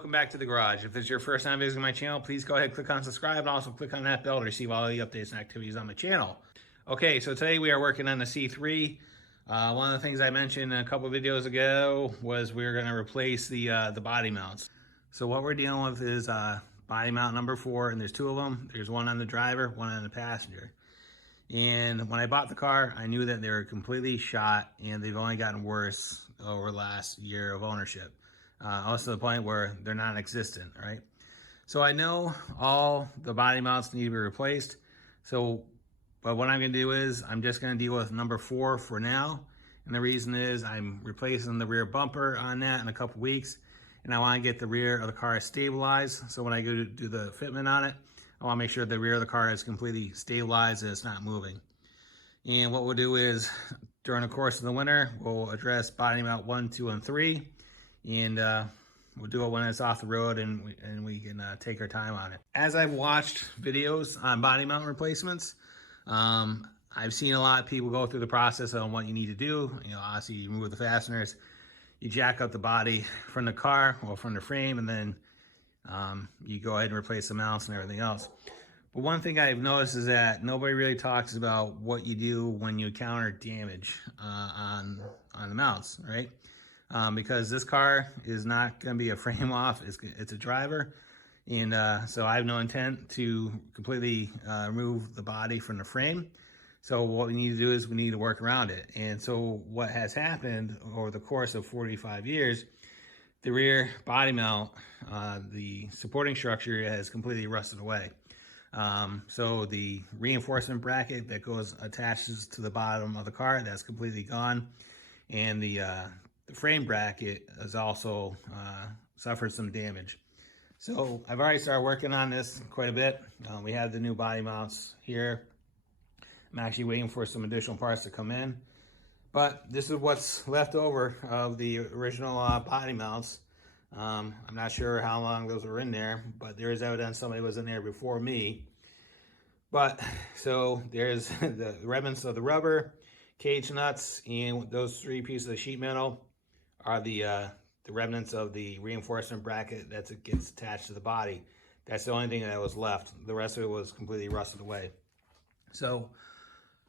welcome back to the garage. If this is your first time visiting my channel, please go ahead, click on subscribe, and also click on that bell to receive all the updates and activities on my channel. Okay, so today we are working on the C3. One of the things I mentioned a couple videos ago was we were going to replace the body mounts. So what we're dealing with is body mount number 4, and there's 2 of them. There's one on the driver, one on the passenger. And when I bought the car, I knew that they were completely shot, and they've only gotten worse over the last year of ownership. Also to the point where they're non-existent, right? So I know all the body mounts need to be replaced. But what I'm gonna do is I'm just gonna deal with number 4 for now. And the reason is I'm replacing the rear bumper on that in a couple weeks. And I wanna get the rear of the car stabilized. So when I go to do the fitment on it, I wanna make sure the rear of the car is completely stabilized and it's not moving. And what we'll do is during the course of the winter, we'll address body mount 1, 2, and 3. And we'll do it when it's off the road and we can take our time on it. As I've watched videos on body mount replacements, I've seen a lot of people go through the process on what you need to do. You know, obviously you remove the fasteners, you jack up the body from the car or from the frame, and then you go ahead and replace the mounts and everything else. But one thing I've noticed is that nobody really talks about what you do when you encounter damage on the mounts, right? Because this car is not going to be a frame off, it's a driver. And so I have no intent to completely remove the body from the frame. So what we need to do is we need to work around it. And so what has happened over the course of 45 years, the rear body mount, the supporting structure has completely rusted away. So the reinforcement bracket that attaches to the bottom of the car, that's completely gone. And the frame bracket has also suffered some damage. So I've already started working on this quite a bit. We have the new body mounts here. I'm actually waiting for some additional parts to come in. But this is what's left over of the original body mounts. I'm not sure how long those were in there, but there is evidence somebody was in there before me. But so there's the remnants of the rubber, cage nuts, and those 3 pieces of sheet metal are the remnants of the reinforcement bracket that gets attached to the body. That's the only thing that was left. The rest of it was completely rusted away. So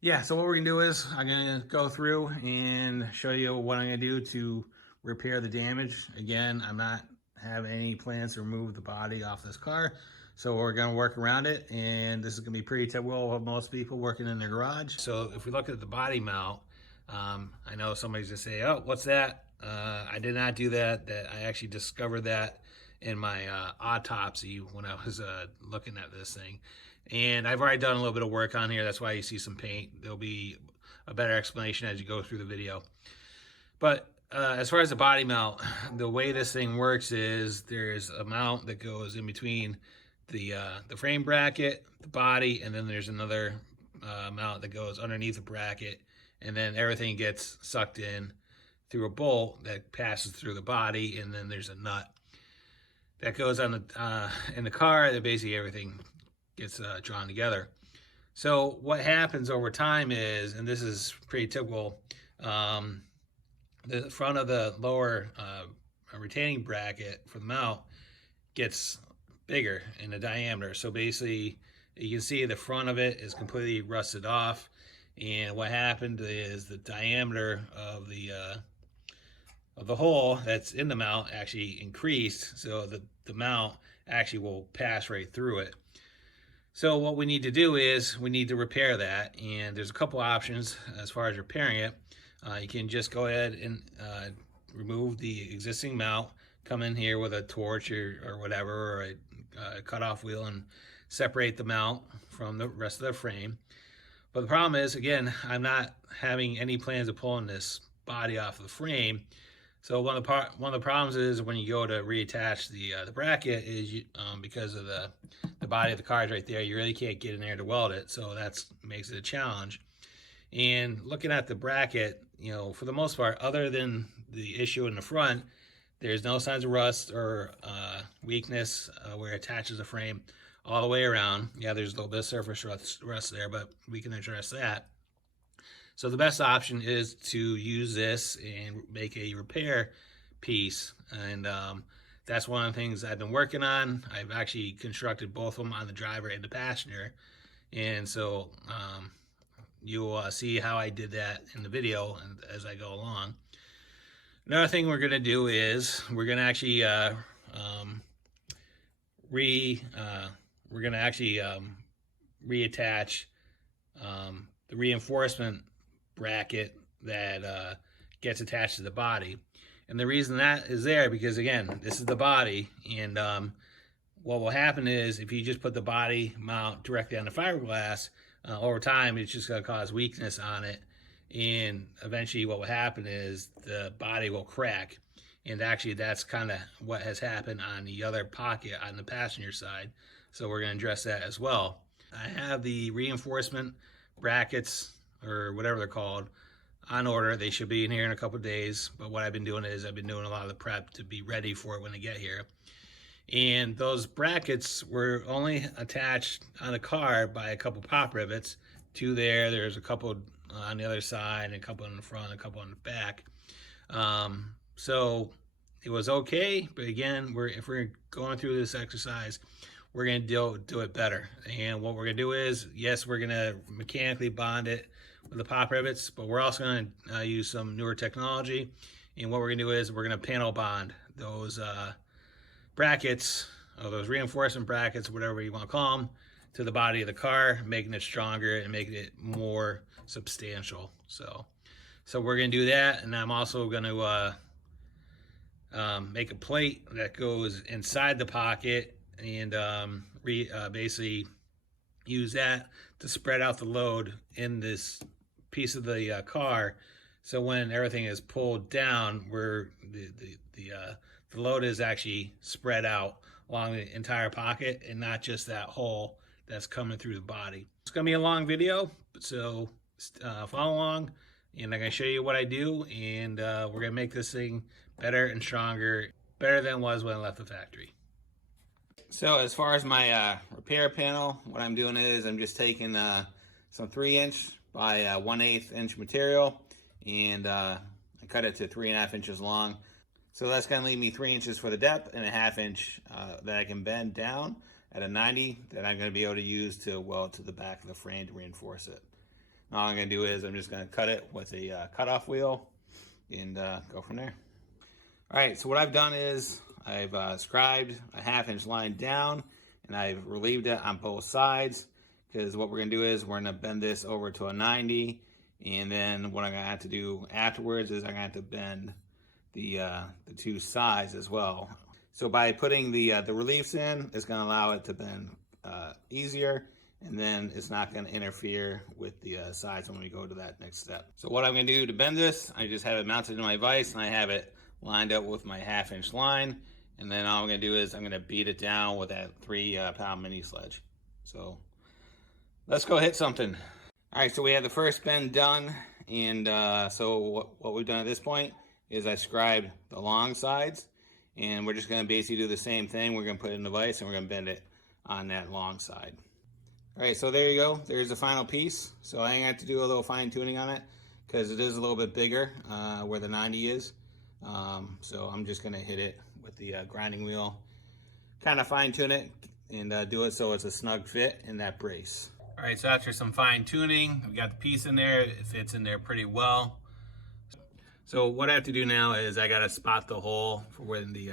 yeah, so what we're gonna do is I'm gonna go through and show you what I'm gonna do to repair the damage. Again, I'm not having any plans to remove the body off this car, so we're gonna work around it, and this is gonna be pretty typical of most people working in their garage. So if we look at the body mount, I know somebody's gonna say, oh, what's that? I did not do that. I actually discovered that in my autopsy when I was looking at this thing. And I've already done a little bit of work on here. That's why you see some paint. There'll be a better explanation as you go through the video. But as far as the body mount, the way this thing works is there's a mount that goes in between the frame bracket, the body, and then there's another mount that goes underneath the bracket, and then everything gets sucked in through a bolt that passes through the body, and then there's a nut that goes on the in the car that basically everything gets drawn together. So what happens over time is, and this is pretty typical, the front of the lower retaining bracket for the mount gets bigger in the diameter. So basically you can see the front of it is completely rusted off, and what happened is the diameter of the hole that's in the mount actually increased, so the mount actually will pass right through it. So what we need to do is we need to repair that, and there's a couple options as far as repairing it. You can just go ahead and remove the existing mount, come in here with a torch or whatever, or a cutoff wheel, and separate the mount from the rest of the frame. But the problem is, again, I'm not having any plans of pulling this body off of the frame. So one of the problems is when you go to reattach the bracket is because of the body of the car is right there, you really can't get in there to weld it. So that makes it a challenge. And looking at the bracket, you know, for the most part, other than the issue in the front, there's no signs of rust or weakness where it attaches the frame all the way around. Yeah, there's a little bit of surface rust there, but we can address that. So the best option is to use this and make a repair piece, and that's one of the things I've been working on. I've actually constructed both of them on the driver and the passenger. And so you'll see how I did that in the video as I go along. Another thing we're going to do is we're going to actually reattach the reinforcement bracket that gets attached to the body. And the reason that is there, because again, this is the body, and what will happen is if you just put the body mount directly on the fiberglass, over time it's just going to cause weakness on it, and eventually what will happen is the body will crack. And actually that's kind of what has happened on the other pocket on the passenger side, so we're going to address that as well. I have the reinforcement brackets, or whatever they're called, on order. They should be in here in a couple of days, but what I've been doing is I've been doing a lot of the prep to be ready for it when they get here. And those brackets were only attached on the car by a couple pop rivets. Two there's a couple on the other side, and a couple in the front, a couple on the back. So it was okay, but again, if we're going through this exercise, we're going to do it better. And what we're going to do is, yes, we're going to mechanically bond it with the pop rivets, but we're also going to use some newer technology. And what we're going to do is we're going to panel bond those brackets, or those reinforcement brackets, whatever you want to call them, to the body of the car, making it stronger and making it more substantial. So we're going to do that, and I'm also going to make a plate that goes inside the pocket, and basically use that to spread out the load in this piece of the car, so when everything is pulled down, where the load is actually spread out along the entire pocket, and not just that hole that's coming through the body. It's going to be a long video, so follow along, and I'm going to show you what I do, and we're going to make this thing better and stronger, better than it was when I left the factory. So as far as my repair panel, what I'm doing is I'm just taking some 3" by 1/8 inch material, and I cut it to 3.5 inches long. So that's going to leave me 3 inches for the depth, and a 1/2 inch that I can bend down at a 90 that I'm going to be able to use to weld to the back of the frame to reinforce it. And all I'm going to do is I'm just going to cut it with a cutoff wheel and go from there. All right, so what I've done is I've scribed a 1/2 inch line down, and I've relieved it on both sides, because what we're going to do is we're going to bend this over to a 90, and then what I'm going to have to do afterwards is I'm going to have to bend the two sides as well. So by putting the reliefs in, it's going to allow it to bend easier, and then it's not going to interfere with the sides when we go to that next step. So what I'm going to do to bend this, I just have it mounted to my vise, and I have it lined up with my 1/2 inch line, and then all I'm going to do is I'm going to beat it down with that 3-pound mini sledge. So let's go hit something. All right, so we have the first bend done, and so what we've done at this point is I scribed the long sides, and we're just going to basically do the same thing. We're going to put it in the vise, and we're going to bend it on that long side. All right, so there you go. There's the final piece. So I have to do a little fine tuning on it, because it is a little bit bigger where the 90 is. So I'm just going to hit it with the grinding wheel, kind of fine tune it, and do it so it's a snug fit in that brace. All right, so after some fine tuning, we got the piece in there. It fits in there pretty well. So what I have to do now is I got to spot the hole for when the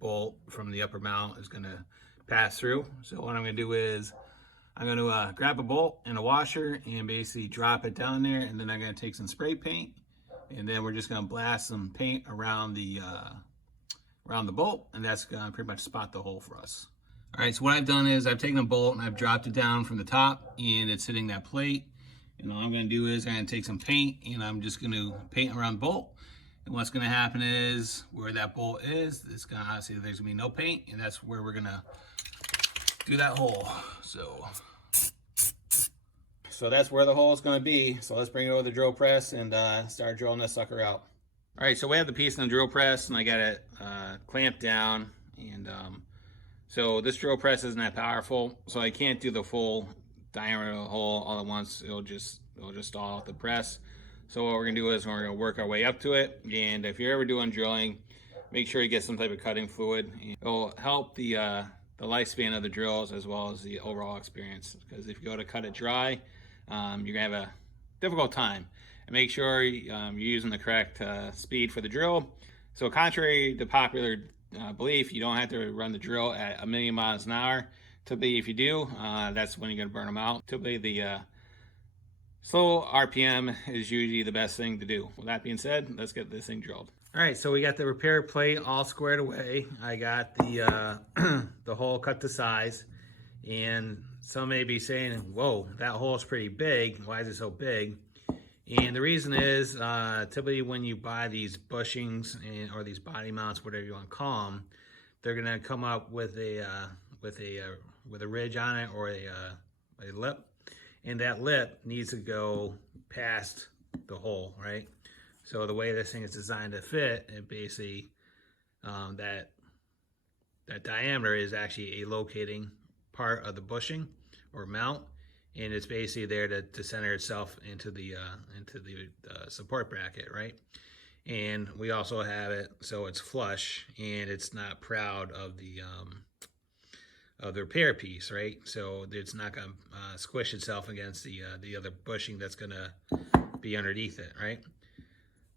bolt from the upper mount is going to pass through. So what I'm going to do is I'm going to grab a bolt and a washer and basically drop it down there, and then I'm going to take some spray paint, and then we're just going to blast some paint around the bolt, and that's going to pretty much spot the hole for us. All right, so what I've done is I've taken a bolt and I've dropped it down from the top, and it's hitting that plate. And all I'm going to do is I'm going to take some paint, and I'm just going to paint around the bolt. And what's going to happen is where that bolt is, it's going to obviously there's going to be no paint, and that's where we're going to do that hole. So that's where the hole is going to be. So let's bring it over the drill press and start drilling this sucker out. All right, so we have the piece in the drill press, and I got it clamped down, and so this drill press isn't that powerful, so I can't do the full diameter of the hole all at once. It'll just stall out the press. So what we're gonna do is we're gonna work our way up to it. And if you're ever doing drilling, make sure you get some type of cutting fluid. It'll help the lifespan of the drills as well as the overall experience, because if you go to cut it dry, you're gonna have a difficult time. And make sure you're using the correct speed for the drill. So contrary to popular belief, you don't have to run the drill at 1,000,000 miles an hour. Typically, if you do, that's when you're gonna burn them out. Typically, the slow RPM is usually the best thing to do. With that being said, let's get this thing drilled. All right, so we got the repair plate all squared away. I got the the hole cut to size, and some may be saying, whoa, that hole is pretty big. Why is it so big? And the reason is typically when you buy these bushings or these body mounts, whatever you want to call them, they're gonna come up with a ridge on it or a lip, and that lip needs to go past the hole, right? So the way this thing is designed to fit, it basically that diameter is actually a locating part of the bushing or mount, and it's basically there to center itself into the support bracket, right? And we also have it so it's flush and it's not proud of the repair piece, right? So it's not gonna squish itself against the other bushing that's gonna be underneath it, right?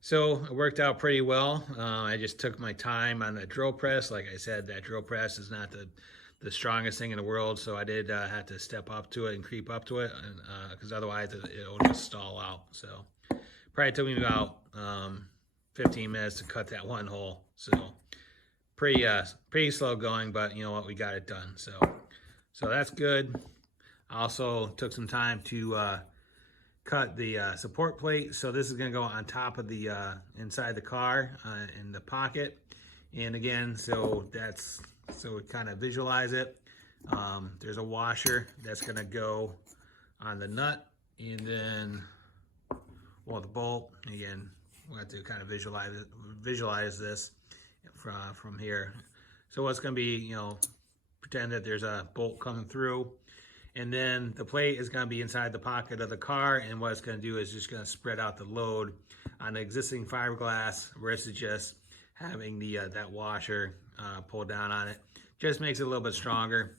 So it worked out pretty well. I just took my time on the drill press. Like I said, that drill press is not the strongest thing in the world, so I did have to step up to it and creep up to it, because otherwise it'll just stall out. So probably took me about 15 minutes to cut that one hole. So pretty slow going, but you know what, we got it done. So that's good. I also took some time to cut the support plate. So this is going to go on top of the inside the car in the pocket. And again, so we kind of visualize it. There's a washer that's going to go on the nut, and then the bolt. Again, we'll have to kind of visualize this from here. So what's going to be, you know, pretend that there's a bolt coming through, and then the plate is going to be inside the pocket of the car, and what it's going to do is just going to spread out the load on the existing fiberglass versus just having the that washer pull down on it. Just makes it a little bit stronger.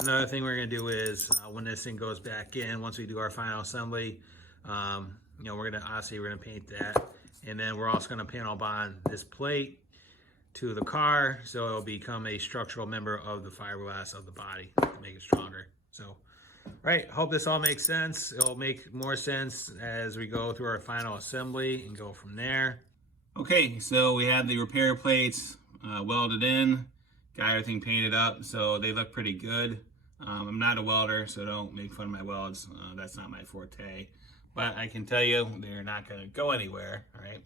Another thing we're going to do is when this thing goes back in, once we do our final assembly, you know, we're going to paint that, and then we're also going to panel bond this plate to the car so it'll become a structural member of the fiberglass of the body to make it stronger. So, right, hope this all makes sense. It'll make more sense as we go through our final assembly and go from there. Okay, so we have the repair plates welded in, got everything painted up, so they look pretty good. I'm not a welder, so don't make fun of my welds. That's not my forte. But I can tell you they're not going to go anywhere, all right?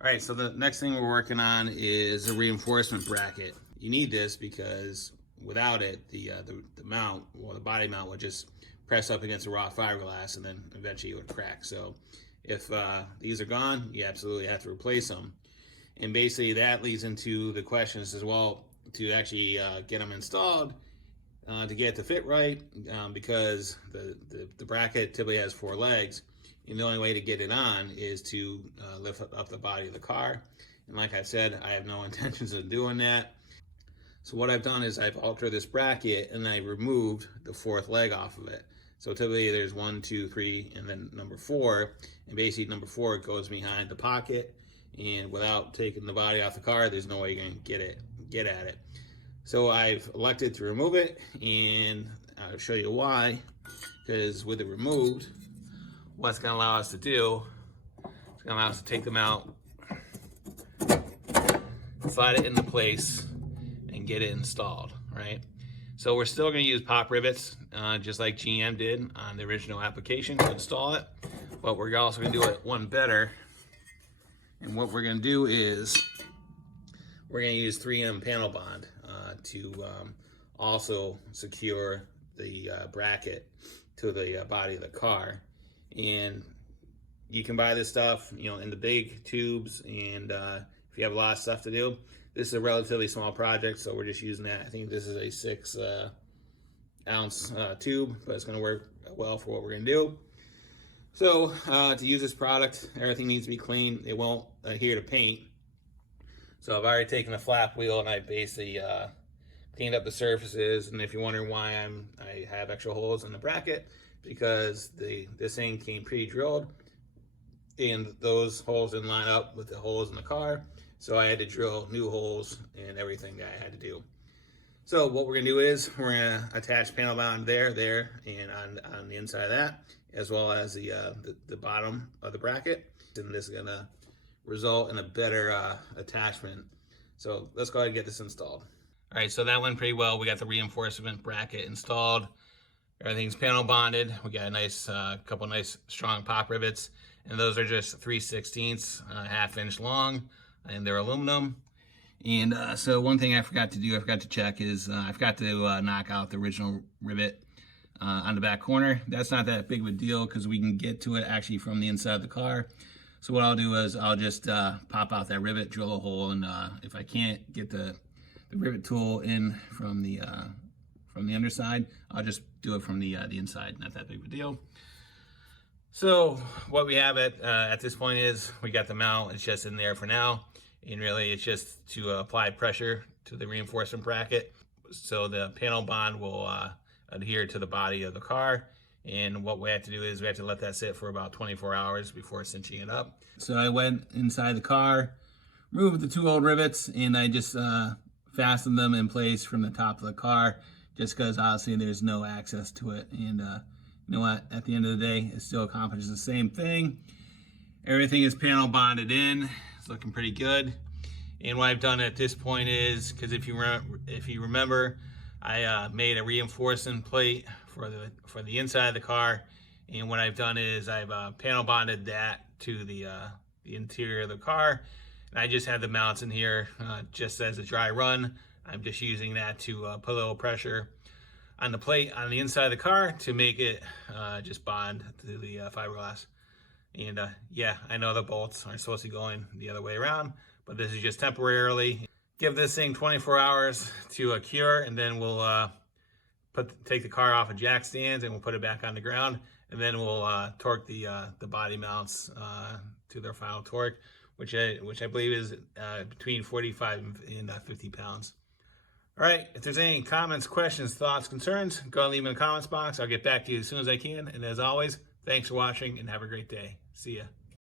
All right, so the next thing we're working on is a reinforcement bracket. You need this because without it, the mount, or the body mount, would just press up against the raw fiberglass and then eventually it would crack. So if these are gone, you absolutely have to replace them. And basically that leads into the questions as well, to actually get them installed, to get it to fit right, because the bracket typically has 4 legs. And the only way to get it on is to lift up the body of the car. And like I said, I have no intentions of doing that. So what I've done is I've altered this bracket and I removed the 4th leg off of it. So typically there's 1, 2, 3, and then number 4. And basically number 4 goes behind the pocket. And without taking the body off the car, there's no way you're going to get at it. So I've elected to remove it, and I'll show you why. Because with it removed, what's going to allow us to do, it's going to allow us to take them out, slide it into place, and get it installed, right? So we're still going to use pop rivets, just like GM did on the original application to install it, but we're also going to do it one better. And what we're going to do is we're going to use 3M panel bond to also secure the bracket to the body of the car. And you can buy this stuff, you know, in the big tubes, and if you have a lot of stuff to do, this is a relatively small project, so we're just using that. I think this is a 6 ounce tube, but it's going to work well for what we're going to do. So to use this product, everything needs to be clean. It won't adhere to paint. So I've already taken the flap wheel and I basically cleaned up the surfaces. And if you're wondering why I have extra holes in the bracket, because this thing came pre-drilled and those holes didn't line up with the holes in the car. So I had to drill new holes and everything that I had to do. So what we're gonna do is we're gonna attach panel bond there, and on the inside of that, as well as the bottom of the bracket. And this is gonna result in a better attachment. So let's go ahead and get this installed. All right, so that went pretty well. We got the reinforcement bracket installed. Everything's panel bonded. We got a nice couple nice strong pop rivets, and those are just 3/16, ½ inch long, and they're aluminum. And so one thing I forgot to do, I forgot to check, is I forgot to knock out the original rivet on the back corner. That's not that big of a deal because we can get to it actually from the inside of the car. So what I'll do is I'll just pop out that rivet, drill a hole, and if I can't get the rivet tool in from the underside, I'll just do it from the inside. Not that big of a deal. So what we have at this point is we got the mount. It's just in there for now. And really it's just to apply pressure to the reinforcement bracket so the panel bond will adhere to the body of the car. And what we have to do is we have to let that sit for about 24 hours before cinching it up. So I went inside the car, removed the 2 old rivets, and I just fastened them in place from the top of the car, just because obviously there's no access to it. And you know what, at the end of the day, it still accomplishes the same thing. Everything is panel bonded in. It's looking pretty good. And what I've done at this point is, because if you remember, I made a reinforcement plate for the inside of the car, and what I've done is I've panel bonded that to the interior of the car, and I just have the mounts in here just as a dry run. I'm just using that to put a little pressure on the plate on the inside of the car to make it just bond to the fiberglass. And yeah, I know the bolts are supposed to be going the other way around, but this is just temporarily. Give this thing 24 hours to cure, and then we'll take the car off of jack stands and we'll put it back on the ground, and then we'll torque the body mounts to their final torque, which I believe is between 45 and 50 pounds. All right, if there's any comments, questions, thoughts, concerns, go and leave them in the comments box. I'll get back to you as soon as I can. And as always, thanks for watching and have a great day. See ya.